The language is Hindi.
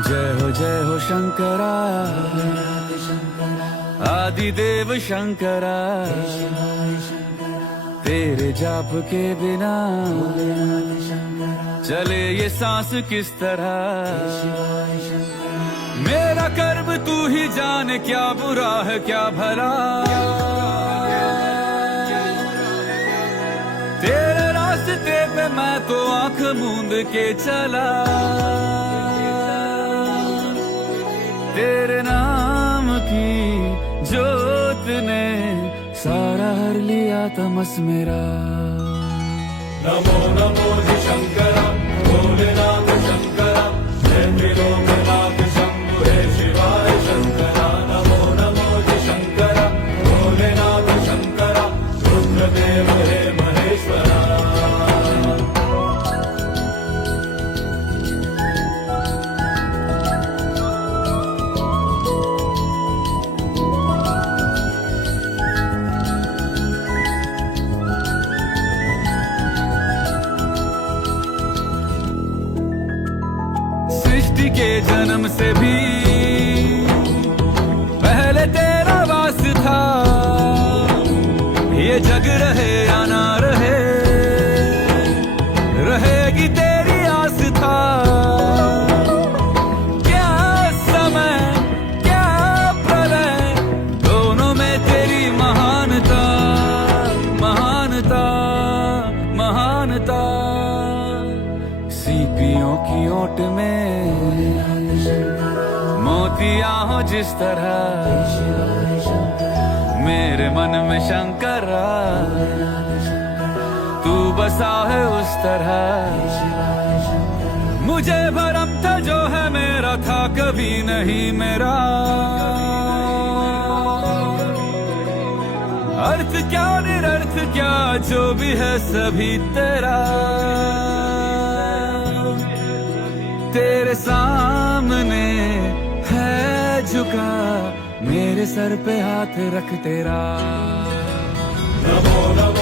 जय हो शंकरा, आदिदेव शंकरा। तेरे जाप के बिना चले ये सांस किस तरह। मेरा कर्म तू ही जाने, क्या बुरा है क्या भला। तेरे रास्ते पे मैं तो आंख मूंद के चला। तेरे नाम की जोत ने सारा हर लिया तमस मेरा। नमो नमो जी शंकरा, भोलेनाथ शंकरा, जय त्रिलोकनाथ शंभु हे शिवाय शंकरा। नमो नमो जी शंकरा, भोलेनाथ शंकरा, रुद्रदेव हे महेश्वरा। सृष्टि के जन्म से भी पहले तेरा वास था। ये जग रहे या ना रहे, रहेगी तेरी आस था। क्या समय क्या प्रलय, दोनों में तेरी महानता महानता महानता। सीपियों की ओट में मोतियां हो जिस तरह, मेरे मन में शंकरा तू बसा है उस तरह। मुझे भरम था जो है मेरा था कभी नहीं मेरा। अर्थ क्या निरर्थ क्या जो भी है सभी तेरा। तेरे सामने है झुका, मेरे सर पे हाथ रख तेरा। नमो नमो